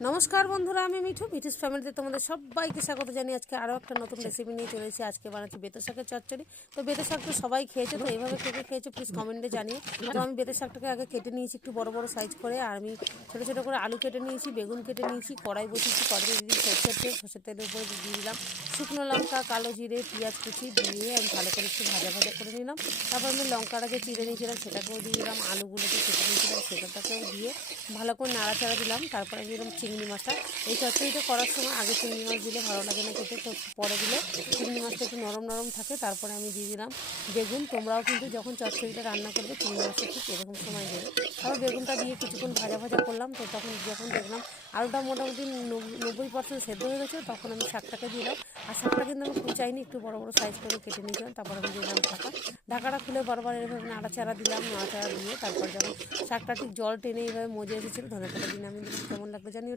নমস্কার বন্ধুরা, আমি মিঠুস ফ্যামিলিতে তোমাদের সবাইকে স্বাগত জানিয়ে আজকে আরও একটা নতুন রেসিপি নিয়ে চলে এসেছি। আজকে বানাচ্ছি বেতের শাকের চচ্চড়ি। তো বেতের শাক তো সবাই খেয়েছে, তো এইভাবে কে কে খেয়েছে প্লিজ কমেন্টে জানিয়ে। তো আমি বেতের শাকটাকে আগে কেটে নিয়েছি একটু বড় বড় সাইজ করে, আর আমি ছোটো ছোটো করে আলু কেটে নিয়েছি, বেগুন কেটে নিয়েছি, কড়াই বসিয়েছি, কড়াইতে দিয়ে সরষের তেল, সরষের তেলের উপরে দিয়ে দিলাম শুকনো লঙ্কা, কালো জিরে, পেঁয়াজ কুচি দিয়ে আমি ভালো করে একটু ভাজা ভাজা করে নিলাম। তারপর আমি লঙ্কাটা যে চিড়ে নিয়েছিলাম সেটাকেও দিয়ে দিলাম, আলুগুলোকে কেটে নিয়েছিলাম সেটাকেও দিয়ে ভালো করে নাড়াচাড়া দিলাম। তারপরে আমি দিলাম চিংড়ি মাছটা। এই চচ্চড়িটা করার সময় আগে চিংড়ি মাছ দিলে ভালো লাগে না খেতে, তো পরে দিলে চিংড়ি মাছটা একটু নরম নরম থাকে। তারপরে আমি দিয়ে দিলাম বেগুন। তোমরাও কিন্তু যখন চচ্চড়িটা রান্না করবে চিংড়ি মাছটা ঠিক এরকম সময় দেবে। তারপর বেগুনটা দিয়ে কিছুক্ষণ ভাজা ভাজা করলাম। তো তখন যখন দেখলাম আলুটা মোটামুটি 90% সেদ্ধ হয়ে গেছে, তখন আমি শাকটাকে দিলাম। আর শাকটা কিন্তু আমি কুচাইনি, একটু বড় বড় সাইজ করে কেটে নিয়েছিলাম। তারপর আমি দিলাম ঢাকাটা খুলে বারবার এভাবে নাড়াচাড়া দিলাম, নাড়াচাড়া দিয়ে তারপর যখন শাকটা ঠিক জল টেনে এইভাবে মজে এসেছিলো ধনেপাতা দিন আমি দিলাম। কেমন লাগলো জানি।